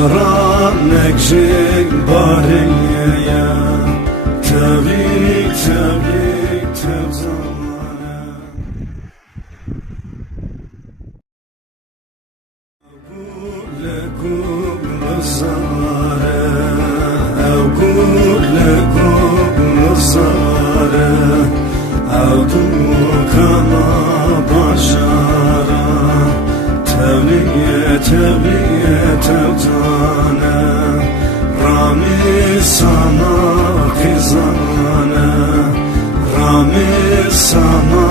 Baran ekşik bariye tebrik tebrik tebzamane Gule gule zare Ev gule gule zare Ev dukana başara Tevliye tevliye tevzane Rami sana kızane Rami sana